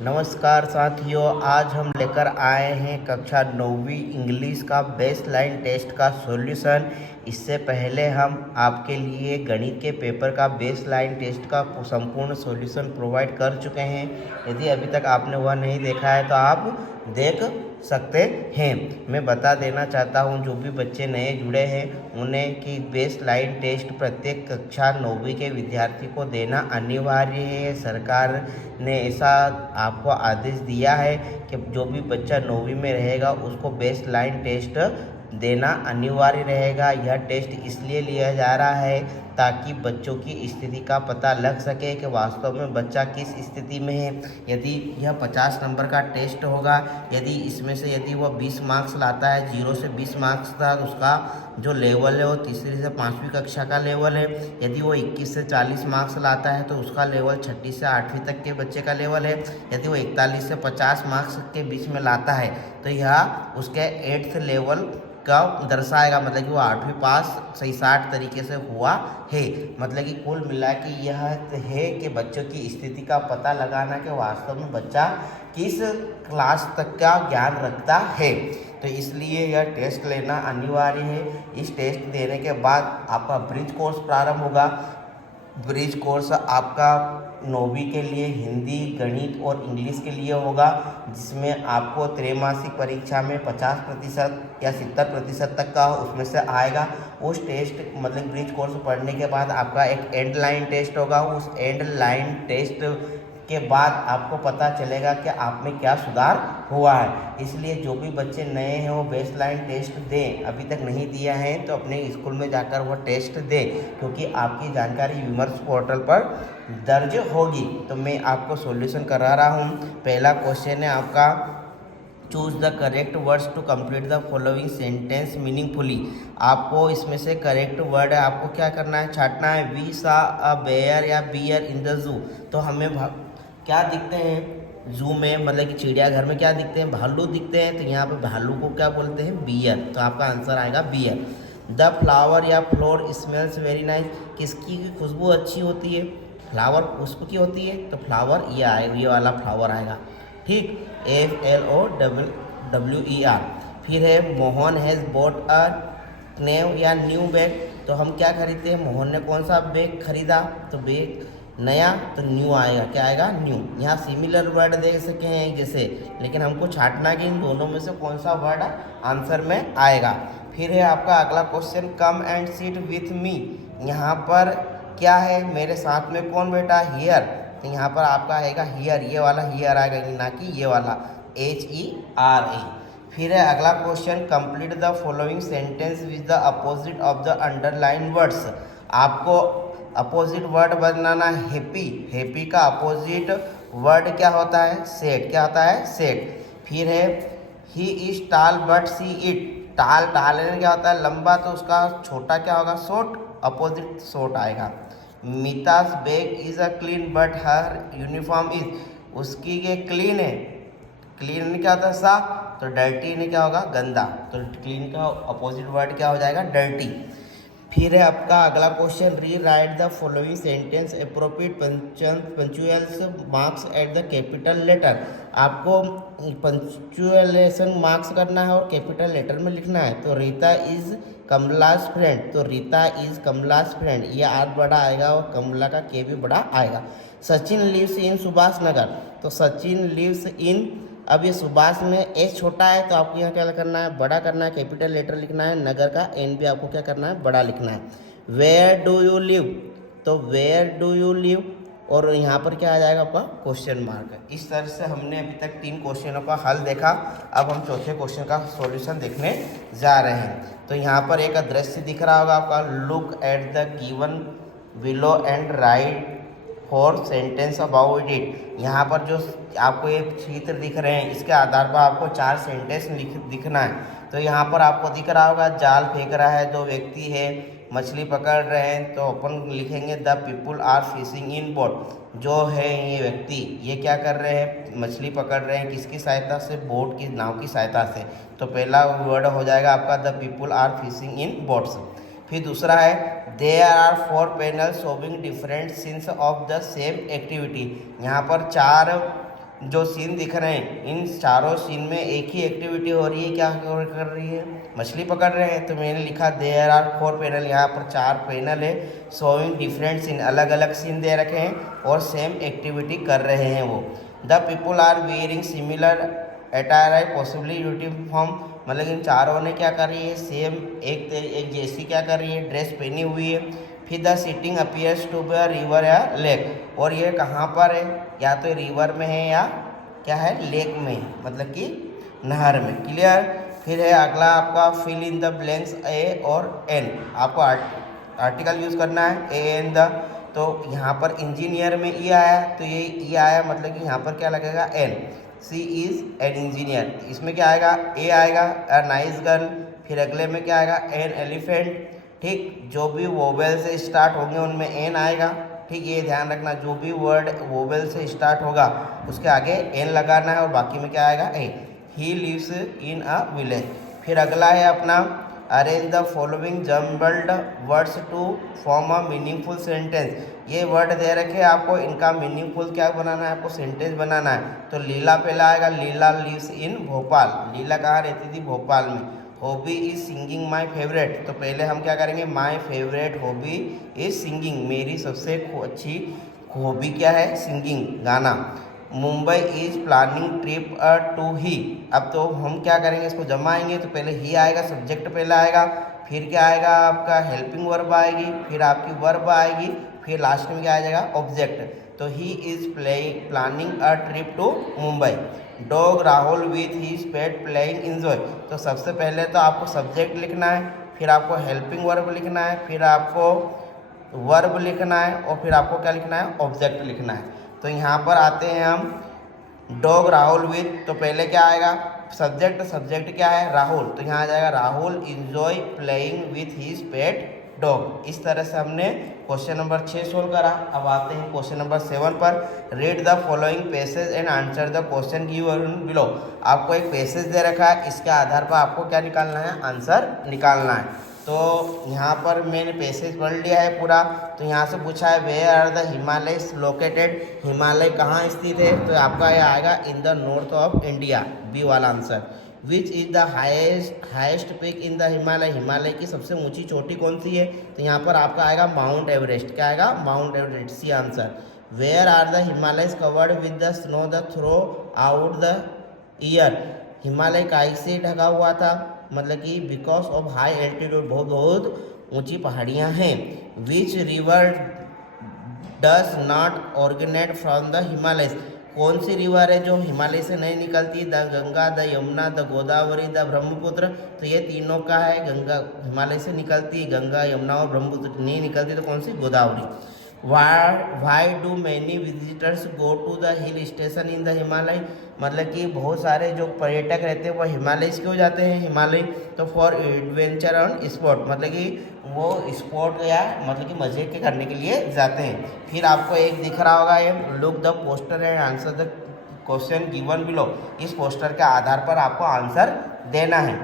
नमस्कार साथियों, आज हम लेकर आए हैं कक्षा 9वीं इंग्लिश का बेस लाइन टेस्ट का सॉल्यूशन। इससे पहले हम आपके लिए गणित के पेपर का बेस लाइन टेस्ट का संपूर्ण सॉल्यूशन प्रोवाइड कर चुके हैं। यदि अभी तक आपने वह नहीं देखा है तो आप देख सकते हैं। मैं बता देना चाहता हूं जो भी बच्चे नए जुड़े हैं उन्हें कि बेस लाइन टेस्ट प्रत्येक कक्षा 9वीं के विद्यार्थी को देना अनिवार्य है। सरकार ने ऐसा आपको आदेश दिया है कि जो भी बच्चा 9वीं में रहेगा उसको बेस लाइन टेस्ट देना अनिवार्य रहेगा। यह टेस्ट इसलिए लिया जा रहा है ताकि बच्चों की स्थिति का पता लग सके कि वास्तव में बच्चा किस स्थिति में है। यदि यह 50 नंबर का टेस्ट होगा, यदि वह 20 मार्क्स लाता है, 0 से 20 मार्क्स था, तो उसका जो लेवल है वो तीसरी से 5वीं कक्षा का लेवल है। यदि वो 21 से 40 मार्क्स लाता है तो उसका लेवल 6ठी से 8वीं तक के बच्चे का लेवल है। यदि वो 41 से 50 मार्क्स के बीच में लाता है तो यह उसके 8th लेवल का दर्शाएगा, मतलब कि वो 8वीं पास सही 60 तरीके से हुआ है। मतलब कि कुल मिला के यह है कि बच्चों की स्थिति का पता लगाना कि वास्तव में बच्चा किस क्लास तक का ज्ञान रखता है। तो इसलिए यह टेस्ट लेना अनिवार्य है। इस टेस्ट देने के बाद आपका ब्रिज कोर्स प्रारंभ होगा। ब्रिज कोर्स आपका 9वीं के लिए हिंदी, गणित और इंग्लिश के लिए होगा, जिसमें आपको त्रैमासिक परीक्षा में 50% या 70% तक का उसमें से आएगा। उस टेस्ट मतलब ब्रिज कोर्स पढ़ने के बाद आपका एक एंड लाइन टेस्ट होगा। उस एंड लाइन टेस्ट के बाद आपको पता चलेगा कि आप में क्या सुधार हुआ है। इसलिए जो भी बच्चे नए हैं वो बेस लाइन टेस्ट दें। अभी तक नहीं दिया है तो अपने स्कूल में जाकर वो टेस्ट दें, क्योंकि आपकी जानकारी विमर्श पोर्टल पर दर्ज होगी। तो मैं आपको सॉल्यूशन करा रहा हूँ। पहला क्वेश्चन है आपका, choose the correct words to complete the following sentence meaningfully. आपको इसमें से करेक्ट वर्ड है, आपको क्या करना है, छांटना है। वी सा अ बेयर या बियर इन द जू। तो हमें क्या दिखते हैं जू में, मतलब कि चिड़ियाघर में क्या दिखते हैं, भालू दिखते हैं। तो यहाँ पे भालू को क्या बोलते हैं, बियर। तो आपका आंसर आएगा बियर। द फ्लावर या फ्लोर स्मेल्स वेरी नाइस। किसकी खुशबू अच्छी होती है, फ्लावर पुष्प की होती है। तो फ्लावर ये आएगा, ये वाला फ्लावर आएगा। ठीक, FLOWER। फिर है Mohan has bought a new या न्यू बैग। तो हम क्या खरीदते हैं, मोहन ने कौन सा बैग खरीदा, तो बैग नया, तो न्यू आएगा। क्या आएगा, न्यू। यहाँ सिमिलर वर्ड देख सके हैं जैसे, लेकिन हमको छांटना कि इन दोनों में से कौन सा वर्ड आंसर में आएगा। फिर है आपका अगला question, come and sit with me. यहाँ पर क्या है, मेरे साथ में कौन बैठा, हियर। तो यहाँ पर आपका आएगा हियर, ये वाला हियर आएगा, ना कि ये वाला HERE। फिर है अगला question, complete the following sentence with the opposite of the underline words. आपको अपोजिट वर्ड बनाना है। हैप्पी, हैप्पी का अपोजिट वर्ड क्या होता है, सैड। क्या होता है, सैड। फिर है ही इज टाल बट सी इट। टाल, टाल क्या होता है, लंबा, तो उसका छोटा क्या होगा, शॉर्ट। अपोजिट शॉर्ट आएगा। Meeta's bag is a clean but her uniform is. उसकी ये क्लीन है, क्लीन क्या होता है, साफ। तो डर्टी ने क्या होगा, गंदा। तो क्लीन का अपोजिट वर्ड क्या हो जाएगा, डर्टी। फिर है आपका अगला question, rewrite the following sentence appropriate punctuals marks at the capital letter. आपको पंक्चुअलेशन मार्क्स करना है और कैपिटल लेटर में लिखना है। तो रीता इज कमलास फ्रेंड। तो रीता इज कमलास फ्रेंड, ये आर बड़ा आएगा और कमला का के भी बड़ा आएगा। Sachin lives in Subhash Nagar. तो सचिन लिव्स इन, अब ये सुभाष में एस छोटा है तो आपको यहाँ क्या करना है, बड़ा करना है, कैपिटल लेटर लिखना है। नगर का एन भी आपको क्या करना है, बड़ा लिखना है। Where do you live. तो वेयर डू यू लिव, और यहाँ पर क्या आ जाएगा आपका, क्वेश्चन मार्क। इस तरह से हमने अभी तक 3 क्वेश्चनों का हल देखा। अब हम चौथे क्वेश्चन का सॉल्यूशन देखने जा रहे हैं। तो यहाँ पर एक दृश्य दिख रहा होगा आपका, look at the given below and right for sentence about it. यहाँ पर जो आपको ये चित्र दिख रहे हैं, इसके आधार पर आपको 4 सेंटेंस दिखना है। तो यहाँ पर आपको दिख रहा होगा, जाल फेंक रहा है, 2 व्यक्ति है, मछली पकड़ रहे हैं। तो अपन लिखेंगे the people are fishing in boat. जो है ये व्यक्ति, ये क्या कर रहे हैं, मछली पकड़ रहे हैं, किसकी सहायता से, बोट की, नाव की सहायता से। तो पहला वर्ड हो जाएगा आपका the people are fishing in boats. फिर दूसरा है, there are 4 panel showing different scenes of the same activity. यहाँ पर 4 जो सीन दिख रहे हैं इन चारों सीन में एक ही एक्टिविटी हो रही है, क्या कर रही है, मछली पकड़ रहे हैं। तो मैंने लिखा देयर आर 4 पैनल, यहाँ पर 4 पैनल है, शोइंग डिफरेंट सीन, अलग अलग सीन दे रखे हैं और सेम एक्टिविटी कर रहे हैं वो। The people are wearing similar attire है पॉसिबली यूनिफॉर्म, मतलब इन चारों ने क्या कर रही है, सेम एक जैसी क्या कर रही है, ड्रेस पहनी हुई है। फिर the sitting appears to be river या लेक, और ये कहाँ पर है, या तो रिवर में है या क्या है, लेक में, मतलब कि नहर में। क्लियर। फिर है अगला आपका fill in the blanks a और एन, आपको आर्टिकल यूज़ करना है ए एन द। तो यहाँ पर इंजीनियर में ई आया, तो ये ई आया, मतलब कि यहाँ पर क्या लगेगा, an. She is an engineer, इसमें क्या आएगा, ए आएगा, अ नाइस गर्ल। फिर अगले में क्या आएगा, एन एलिफेंट। ठीक, जो भी वोवेल से स्टार्ट होंगे उनमें एन आएगा। ठीक, ये ध्यान रखना, जो भी वर्ड वोवेल से स्टार्ट होगा उसके आगे एन लगाना है और बाकी में क्या आएगा, ए। He lives in a village. फिर अगला है अपना arrange the following jumbled words to form a meaningful sentence. ये वर्ड दे रखे आपको, इनका मीनिंगफुल क्या बनाना है, आपको सेंटेंस बनाना है। तो लीला पहला आएगा, लीला लिव्स इन भोपाल, लीला कहाँ रहती थी, भोपाल में। Hobby is singing my favourite, तो पहले हम क्या करेंगे, my favourite hobby is singing, मेरी सबसे अच्छी हॉबी क्या है, सिंगिंग, गाना। Mumbai is planning trip to ही, अब तो हम क्या करेंगे, इसको जमाएंगे, तो पहले ही आएगा, सब्जेक्ट पहले आएगा, फिर क्या आएगा आपका हेल्पिंग वर्ब आएगी, फिर आपकी वर्ब आएगी, फिर लास्ट में क्या आ जाएगा, ऑब्जेक्ट। तो he is planning a trip to Mumbai. Dog Rahul with his pet playing enjoy, तो सबसे पहले तो आपको सब्जेक्ट लिखना है, फिर आपको हेल्पिंग वर्ब लिखना है, फिर आपको वर्ब लिखना है और फिर आपको क्या लिखना है, ऑब्जेक्ट लिखना है। तो यहाँ पर आते हैं हम डॉग राहुल विथ, तो पहले क्या आएगा, सब्जेक्ट, सब्जेक्ट क्या है, राहुल, तो यहाँ आ जाएगा Rahul enjoy playing with his pet dog. इस तरह से हमने क्वेश्चन नंबर 6 सोल्व करा। अब आते हैं क्वेश्चन नंबर 7 पर। Read the following passage and answer the question given below. आपको एक पैसेज दे रखा है, इसके आधार पर आपको क्या निकालना है, आंसर निकालना है। तो यहाँ पर मैंने पैसेज पढ़ लिया है पूरा। तो यहाँ से पूछा है where are the Himalayas located, Himalaya कहाँ स्थित है, तो आपका यह आएगा in the north of India, B वाला answer. Which is the highest peak in the Himalaya, Himalaya की सबसे ऊंची चोटी कौन सी है, तो यहाँ पर आपका आएगा माउंट एवरेस्ट, क्या आएगा, Mount Everest, C answer. Where are the Himalayas covered with the snow the throughout the year, Himalaya काई से ढका हुआ था, मतलब कि बिकॉज ऑफ हाई एल्टीट्यूड, बहुत बहुत ऊंची पहाड़ियाँ हैं। Which river does not originate from the Himalayas, कौन सी रिवर है जो हिमालय से नहीं निकलती, the Ganga, the Yamuna, the Godavari, the Brahmaputra, तो ये तीनों का है, गंगा हिमालय से निकलती, गंगा यमुना और ब्रह्मपुत्र नहीं निकलती, तो कौन सी, Godavari. Why do many visitors go to the hill station in the Himalaya, मतलब कि बहुत सारे जो पर्यटक रहते हैं वो हिमालय क्यों जाते हैं, हिमालय, तो फॉर एडवेंचर ऑन स्पॉट, मतलब कि वो स्पॉट या मतलब कि मजे के करने के लिए जाते हैं। फिर आपको एक दिख रहा होगा ये, look the poster and answer the question given below, इस पोस्टर के आधार पर आपको आंसर देना है।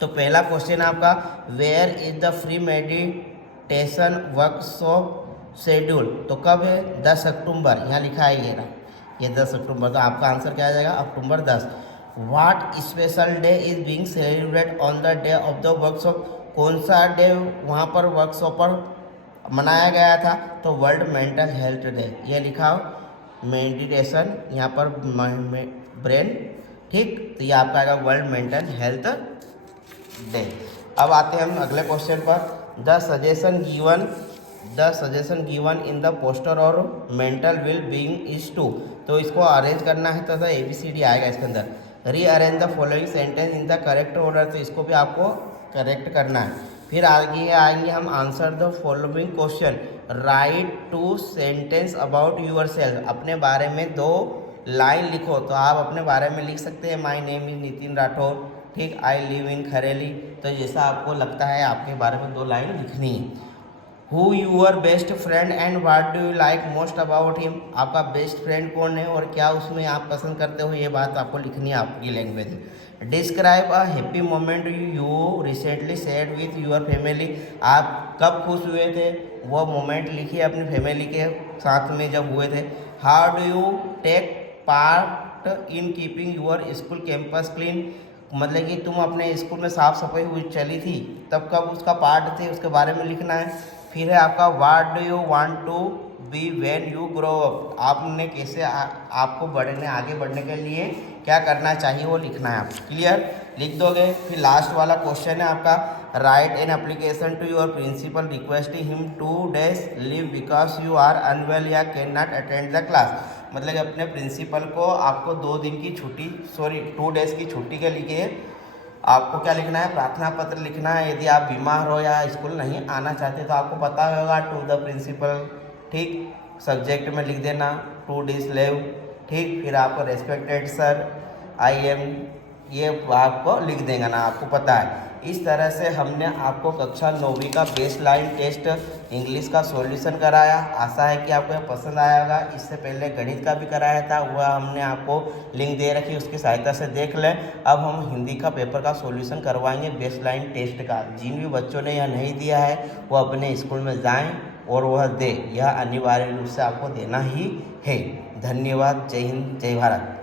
तो पहला क्वेश्चन आपका where is the free meditation workshop schedule, तो कब है, 10 अक्टूबर, यहाँ लिखा है ये 10 अक्टूबर, तो आपका आंसर क्या आ जाएगा, अक्टूबर 10। What special day is being celebrate on the day of the workshop, कौन सा डे वहाँ पर वर्कशॉप पर मनाया गया था, तो वर्ल्ड मेंटल हेल्थ डे, ये लिखा हो मेडिटेशन, यहाँ पर ब्रेन, ठीक, तो ये आपका आएगा वर्ल्ड मेंटल हेल्थ डे। अब आते हैं हम अगले क्वेश्चन पर। The suggestion given in the poster और mental well being is to, तो इसको अरेंज करना है, तो ABCD आएगा इसके अंदर। Rearrange the following sentence in the correct order, तो इसको भी आपको करेक्ट करना है। फिर आगे आएंगे हम answer the following question, write 2 sentence about yourself, अपने बारे में 2 लाइन लिखो, तो आप अपने बारे में लिख सकते हैं my name is Nitin Rathore, ठीक, आई लिव इन खरेली, तो जैसा आपको लगता है आपके बारे में 2 लाइन लिखनी है। Who your best friend and what do you like most about him, आपका बेस्ट फ्रेंड कौन है और क्या उसमें आप पसंद करते हो, ये बात आपको लिखनी है आपकी लैंग्वेज में। Describe a happy moment you recently shared with your family, आप कब खुश हुए थे, वो मोमेंट लिखिए अपनी फैमिली के साथ में जब हुए थे। How do you take part in keeping your school campus clean, मतलब कि तुम अपने स्कूल में साफ सफाई हुई चली थी तब कब उसका पार्ट थे उसके बारे में लिखना है। फिर है आपका what do you want to be when you grow up, आपने कैसे आपको बढ़ने आगे बढ़ने के लिए क्या करना चाहिए वो लिखना है। आप क्लियर लिख दोगे। फिर लास्ट वाला क्वेश्चन है आपका write an application to your principal requesting him 2 days leave because you are unwell या can not attend the class, मतलब कि अपने प्रिंसिपल को आपको 2 दिन की छुट्टी 2 days की छुट्टी के लिए आपको क्या लिखना है, प्रार्थना पत्र लिखना है। यदि आप बीमार हो या स्कूल नहीं आना चाहते तो आपको पता होगा टू द प्रिंसिपल, ठीक, सब्जेक्ट में लिख देना 2 days लीव, ठीक। फिर आपको रेस्पेक्टेड सर आई एम, ये आपको लिख देंगे ना, आपको पता है। इस तरह से हमने आपको कक्षा 9वीं का बेस लाइन टेस्ट इंग्लिश का सॉल्यूशन कराया। आशा है कि आपको यह पसंद आया होगा। इससे पहले गणित का भी कराया था, वह हमने आपको लिंक दे रखी, उसकी सहायता से देख लें। अब हम हिंदी का पेपर का सॉल्यूशन करवाएंगे बेस लाइन टेस्ट का। जिन भी बच्चों ने यह नहीं दिया है वो अपने स्कूल में जाएँ और वह दे, यह अनिवार्य रूप से आपको देना ही है। धन्यवाद। जय हिंद, जय भारत।